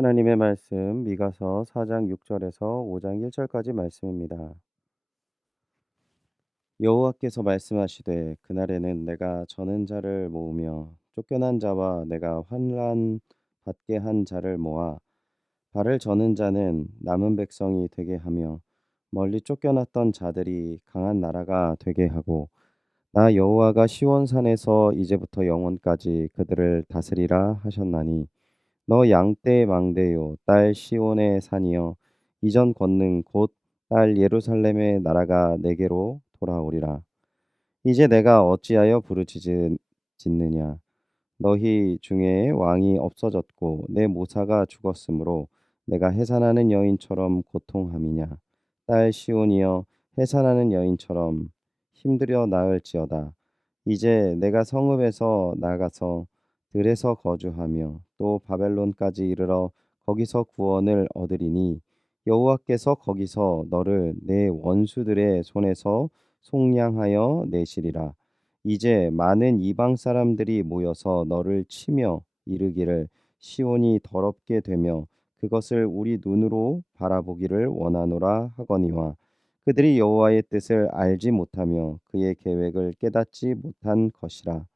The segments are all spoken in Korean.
하나님의 말씀 미가서 4장 6절에서 5장 1절까지 말씀입니다. 여호와께서 말씀하시되 그날에는 내가 저는 자를 모으며 쫓겨난 자와 내가 환난 받게 한 자를 모아 발을 저는 자는 남은 백성이 되게 하며 멀리 쫓겨났던 자들이 강한 나라가 되게 하고 나 여호와가 시온산에서 이제부터 영원까지 그들을 다스리라 하셨나니 너 양떼 망대요 딸 시온의 산이여 이전 권능 곧 딸 예루살렘의 나라가 내게로 돌아오리라. 이제 내가 어찌하여 짓느냐. 너희 중에 왕이 없어졌고 내 모사가 죽었으므로 내가 해산하는 여인처럼 고통함이냐. 딸 시온이여 해산하는 여인처럼 힘들여 나을지어다. 이제 내가 성읍에서 나가서 들에서 거주하며 또 바벨론까지 이르러 거기서 구원을 얻으리니 여호와께서 거기서 너를 내 원수들의 손에서 속량하여 내시리라. 이제 많은 이방 사람들이 모여서 너를 치며 이르기를 시온이 더럽게 되며 그것을 우리 눈으로 바라보기를 원하노라 하거니와 그들이 여호와의 뜻을 알지 못하며 그의 계획을 깨닫지 못한 것이라.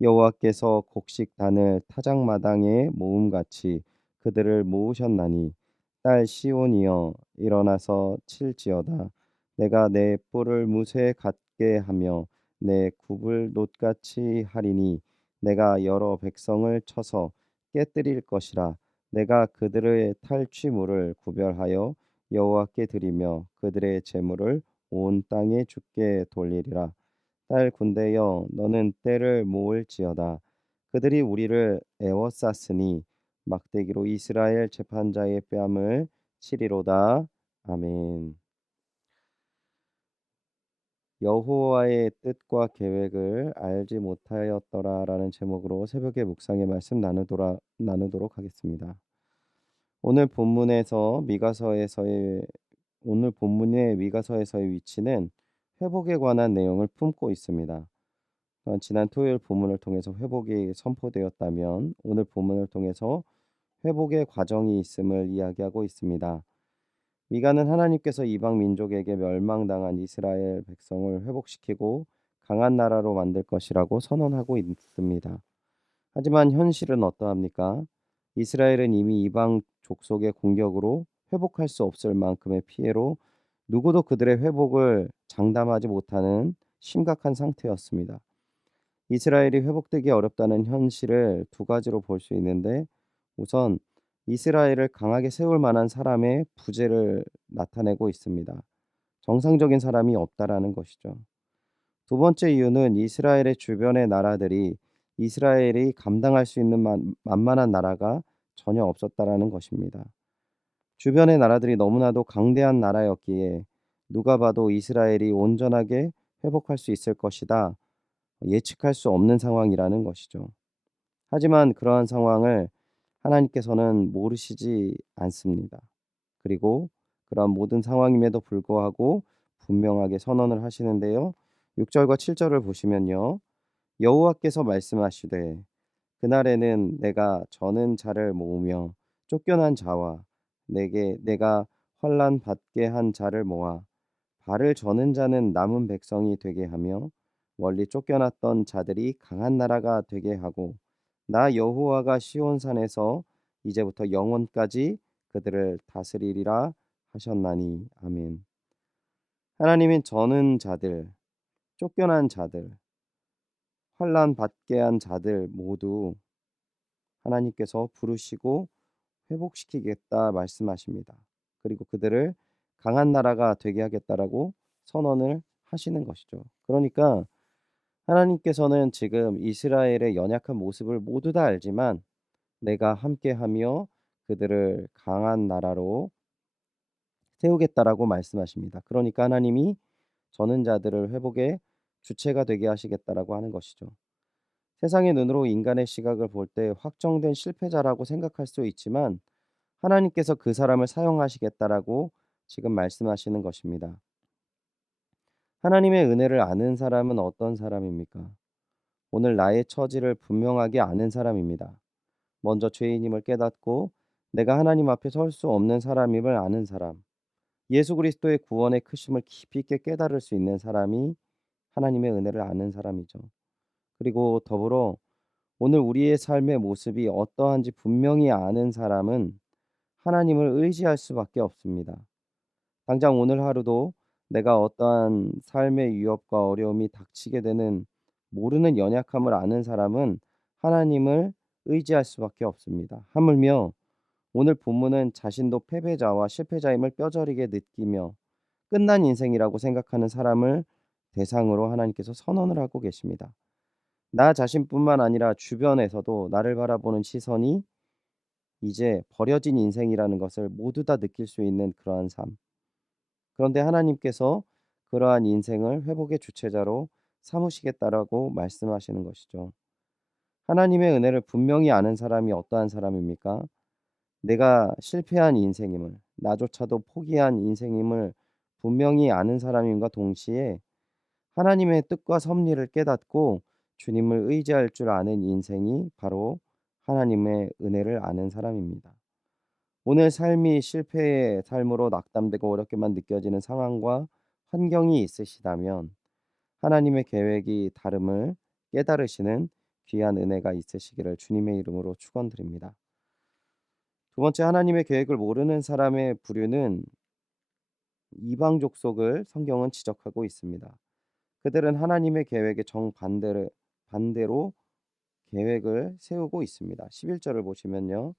여호와께서 곡식단을 타작마당에 모음같이 그들을 모으셨나니 딸 시온이여 일어나서 칠지어다. 내가 내 뿔을 무쇠 같게 하며 내 굽을 놋같이 하리니 내가 여러 백성을 쳐서 깨뜨릴 것이라. 내가 그들의 탈취물을 구별하여 여호와께 드리며 그들의 재물을 온 땅에 주께 돌리리라. 딸 군대여 너는 때를 모을지어다. 그들이 우리를 애워쌌으니 막대기로 이스라엘 재판자의 뺨을 치리로다. 아멘. 여호와의 뜻과 계획을 알지 못하였더라라는 제목으로 새벽에 묵상의 말씀 나누도록 하겠습니다. 오늘 본문에서 미가서에서의 오늘 본문의 미가서에서의 위치는 회복에 관한 내용을 품고 있습니다. 지난 토요일 본문을 통해서 회복이 선포되었다면 오늘 본문을 통해서 회복의 과정이 있음을 이야기하고 있습니다. 미가는 하나님께서 이방 민족에게 멸망당한 이스라엘 백성을 회복시키고 강한 나라로 만들 것이라고 선언하고 있습니다. 하지만 현실은 어떠합니까? 이스라엘은 이미 이방 족속의 공격으로 회복할 수 없을 만큼의 피해로 누구도 그들의 회복을 장담하지 못하는 심각한 상태였습니다. 이스라엘이 회복되기 어렵다는 현실을 두 가지로 볼 수 있는데 우선 이스라엘을 강하게 세울 만한 사람의 부재를 나타내고 있습니다. 정상적인 사람이 없다라는 것이죠. 두 번째 이유는 이스라엘의 주변의 나라들이 이스라엘이 감당할 수 있는 만만한 나라가 전혀 없었다라는 것입니다. 주변의 나라들이 너무나도 강대한 나라였기에 누가 봐도 이스라엘이 온전하게 회복할 수 있을 것이다. 예측할 수 없는 상황이라는 것이죠. 하지만 그러한 상황을 하나님께서는 모르시지 않습니다. 그리고 그러한 모든 상황임에도 불구하고 분명하게 선언을 하시는데요. 6절과 7절을 보시면요. 여호와께서 말씀하시되 그날에는 내가 저는 자를 모으며 쫓겨난 자와 내게 내가 환난 받게 한 자를 모아 발을 저는 자는 남은 백성이 되게 하며 멀리 쫓겨났던 자들이 강한 나라가 되게 하고 나 여호와가 시온산에서 이제부터 영원까지 그들을 다스리리라 하셨나니 아멘. 하나님은 저는 자들, 쫓겨난 자들, 환난 받게 한 자들 모두 하나님께서 부르시고 회복시키겠다 말씀하십니다. 그리고 그들을 강한 나라가 되게 하겠다라고 선언을 하시는 것이죠. 그러니까 하나님께서는 지금 이스라엘의 연약한 모습을 모두 다 알지만 내가 함께하며 그들을 강한 나라로 세우겠다라고 말씀하십니다. 그러니까 하나님이 저는 자들을 회복의 주체가 되게 하시겠다라고 하는 것이죠. 세상의 눈으로 인간의 시각을 볼 때 확정된 실패자라고 생각할 수 있지만 하나님께서 그 사람을 사용하시겠다라고 지금 말씀하시는 것입니다. 하나님의 은혜를 아는 사람은 어떤 사람입니까? 오늘 나의 처지를 분명하게 아는 사람입니다. 먼저 죄인임을 깨닫고 내가 하나님 앞에 설 수 없는 사람임을 아는 사람, 예수 그리스도의 구원의 크심을 깊이 있게 깨달을 수 있는 사람이 하나님의 은혜를 아는 사람이죠. 그리고 더불어 오늘 우리의 삶의 모습이 어떠한지 분명히 아는 사람은 하나님을 의지할 수밖에 없습니다. 당장 오늘 하루도 내가 어떠한 삶의 위협과 어려움이 닥치게 되는 모르는 연약함을 아는 사람은 하나님을 의지할 수밖에 없습니다. 하물며 오늘 본문은 자신도 패배자와 실패자임을 뼈저리게 느끼며 끝난 인생이라고 생각하는 사람을 대상으로 하나님께서 선언을 하고 계십니다. 나 자신뿐만 아니라 주변에서도 나를 바라보는 시선이 이제 버려진 인생이라는 것을 모두 다 느낄 수 있는 그러한 삶. 그런데 하나님께서 그러한 인생을 회복의 주체자로 삼으시겠다라고 말씀하시는 것이죠. 하나님의 은혜를 분명히 아는 사람이 어떠한 사람입니까? 내가 실패한 인생임을, 나조차도 포기한 인생임을 분명히 아는 사람임과 동시에 하나님의 뜻과 섭리를 깨닫고 주님을 의지할 줄 아는 인생이 바로 하나님의 은혜를 아는 사람입니다. 오늘 삶이 실패의 삶으로 낙담되고 어렵게만 느껴지는 상황과 환경이 있으시다면 하나님의 계획이 다름을 깨달으시는 귀한 은혜가 있으시기를 주님의 이름으로 축원드립니다. 두 번째, 하나님의 계획을 모르는 사람의 부류는 이방 족속을 성경은 지적하고 있습니다. 그들은 하나님의 계획에 반대로 계획을 세우고 있습니다. 11절을 보시면요.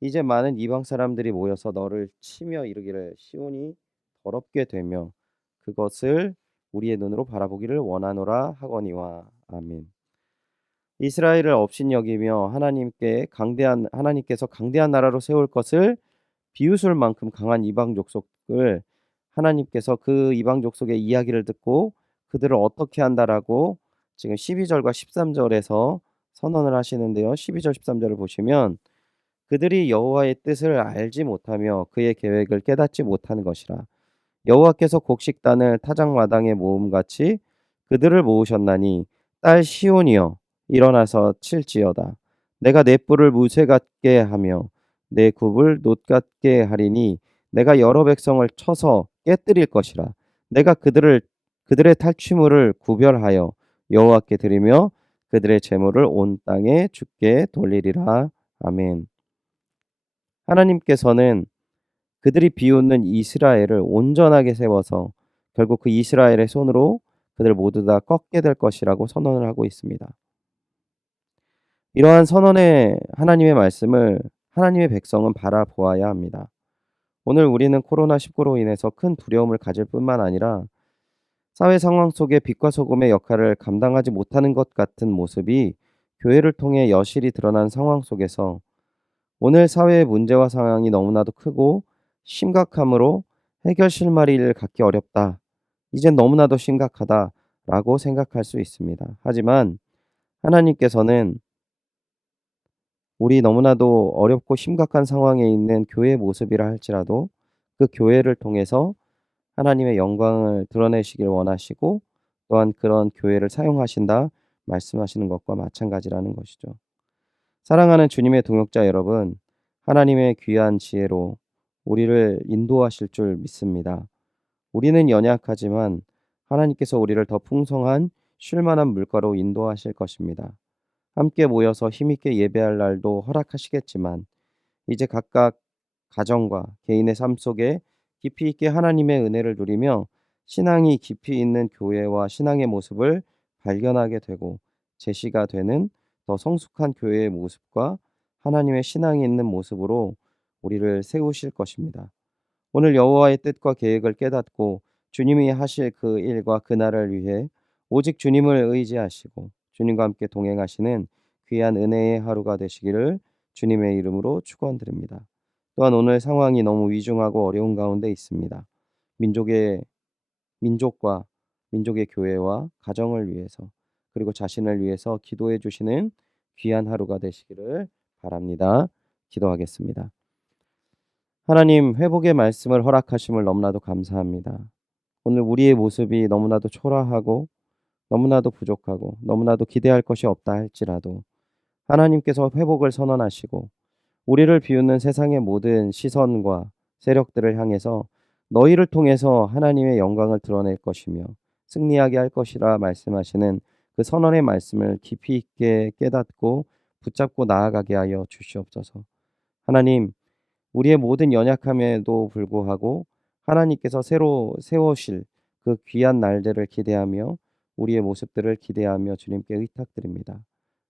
이제 많은 이방 사람들이 모여서 너를 치며 이르기를 시온이 더럽게 되며 그것을 우리의 눈으로 바라보기를 원하노라 하거니와. 아멘. 이스라엘을 업신여기며 하나님께서 강대한 나라로 세울 것을 비웃을 만큼 강한 이방 족속을 하나님께서 그 이방 족속의 이야기를 듣고 그들을 어떻게 한다라고 지금 12절과 13절에서 선언을 하시는데요. 12절 13절을 보시면 그들이 여호와의 뜻을 알지 못하며 그의 계획을 깨닫지 못하는 것이라. 여호와께서 곡식단을 타작마당에 모음같이 그들을 모으셨나니 딸 시온이여 일어나서 칠지어다. 내가 내 뿔을 무쇠 같게 하며 내 굽을 놋 같게 하리니 내가 여러 백성을 쳐서 깨뜨릴 것이라. 내가 그들의 탈취물을 구별하여 여호와께 드리며 그들의 재물을 온 땅에 주께 돌리리라. 아멘. 하나님께서는 그들이 비웃는 이스라엘을 온전하게 세워서 결국 그 이스라엘의 손으로 그들 모두 다 꺾게 될 것이라고 선언을 하고 있습니다. 이러한 선언의 하나님의 말씀을 하나님의 백성은 바라보아야 합니다. 오늘 우리는 코로나19로 인해서 큰 두려움을 가질 뿐만 아니라 사회 상황 속에 빛과 소금의 역할을 감당하지 못하는 것 같은 모습이 교회를 통해 여실히 드러난 상황 속에서 오늘 사회의 문제와 상황이 너무나도 크고 심각함으로 해결 실마리를 갖기 어렵다. 이젠 너무나도 심각하다라고 생각할 수 있습니다. 하지만 하나님께서는 우리 너무나도 어렵고 심각한 상황에 있는 교회의 모습이라 할지라도 그 교회를 통해서 하나님의 영광을 드러내시길 원하시고 또한 그런 교회를 사용하신다 말씀하시는 것과 마찬가지라는 것이죠. 사랑하는 주님의 동역자 여러분, 하나님의 귀한 지혜로 우리를 인도하실 줄 믿습니다. 우리는 연약하지만 하나님께서 우리를 더 풍성한 쉴만한 물가로 인도하실 것입니다. 함께 모여서 힘있게 예배할 날도 허락하시겠지만 이제 각각 가정과 개인의 삶 속에 깊이 있게 하나님의 은혜를 누리며 신앙이 깊이 있는 교회와 신앙의 모습을 발견하게 되고 제시가 되는 더 성숙한 교회의 모습과 하나님의 신앙이 있는 모습으로 우리를 세우실 것입니다. 오늘 여호와의 뜻과 계획을 깨닫고 주님이 하실 그 일과 그날을 위해 오직 주님을 의지하시고 주님과 함께 동행하시는 귀한 은혜의 하루가 되시기를 주님의 이름으로 축원드립니다. 또한 오늘 상황이 너무 위중하고 어려운 가운데 있습니다. 민족과 민족의 교회와 가정을 위해서 그리고 자신을 위해서 기도해 주시는 귀한 하루가 되시기를 바랍니다. 기도하겠습니다. 하나님, 회복의 말씀을 허락하심을 너무나도 감사합니다. 오늘 우리의 모습이 너무나도 초라하고 너무나도 부족하고 너무나도 기대할 것이 없다 할지라도 하나님께서 회복을 선언하시고 우리를 비웃는 세상의 모든 시선과 세력들을 향해서 너희를 통해서 하나님의 영광을 드러낼 것이며 승리하게 할 것이라 말씀하시는 그 선언의 말씀을 깊이 있게 깨닫고 붙잡고 나아가게 하여 주시옵소서. 하나님, 우리의 모든 연약함에도 불구하고 하나님께서 새로 세우실 그 귀한 날들을 기대하며 우리의 모습들을 기대하며 주님께 의탁드립니다.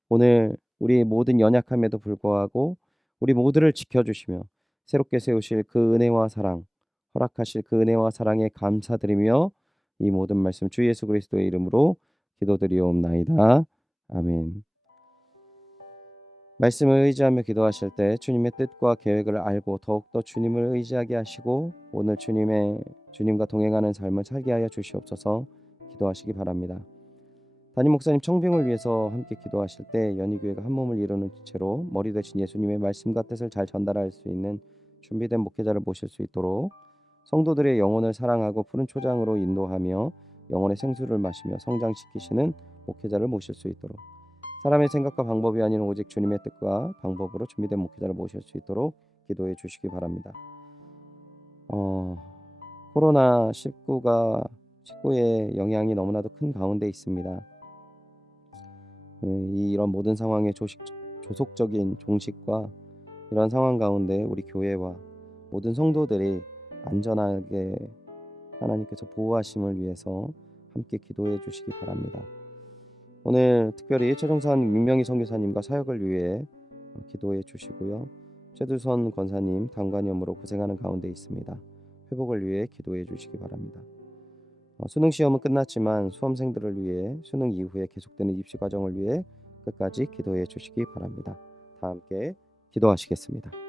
오늘 우리 모든 연약함에도 불구하고 우리 모두를 지켜주시며 새롭게 세우실 그 은혜와 사랑, 허락하실 그 은혜와 사랑에 감사드리며 이 모든 말씀 주 예수 그리스도의 이름으로 기도드리옵나이다. 아멘. 말씀을 의지하며 기도하실 때 주님의 뜻과 계획을 알고 더욱더 주님을 의지하게 하시고 오늘 주님과 동행하는 삶을 살게 하여 주시옵소서. 기도하시기 바랍니다. 담임 목사님 청빙을 위해서 함께 기도하실 때 연희교회가 한 몸을 이루는 주체로 머리 대신 예수님의 말씀과 뜻을 잘 전달할 수 있는 준비된 목회자를 모실 수 있도록 성도들의 영혼을 사랑하고 푸른 초장으로 인도하며 영혼의 생수를 마시며 성장시키시는 목회자를 모실 수 있도록 사람의 생각과 방법이 아닌 오직 주님의 뜻과 방법으로 준비된 목회자를 모실 수 있도록 기도해 주시기 바랍니다. 코로나 19의 영향이 너무나도 큰 가운데 있습니다. 이런 모든 상황의 조속적인 종식과 이런 상황 가운데 우리 교회와 모든 성도들이 안전하게 하나님께서 보호하심을 위해서 함께 기도해 주시기 바랍니다. 오늘 특별히 최종산 민명희 선교사님과 사역을 위해 기도해 주시고요. 최두선 권사님 당관염으로 고생하는 가운데 있습니다. 회복을 위해 기도해 주시기 바랍니다. 수능 시험은 끝났지만 수험생들을 위해 수능 이후에 계속되는 입시 과정을 위해 끝까지 기도해 주시기 바랍니다. 다 함께 기도하시겠습니다.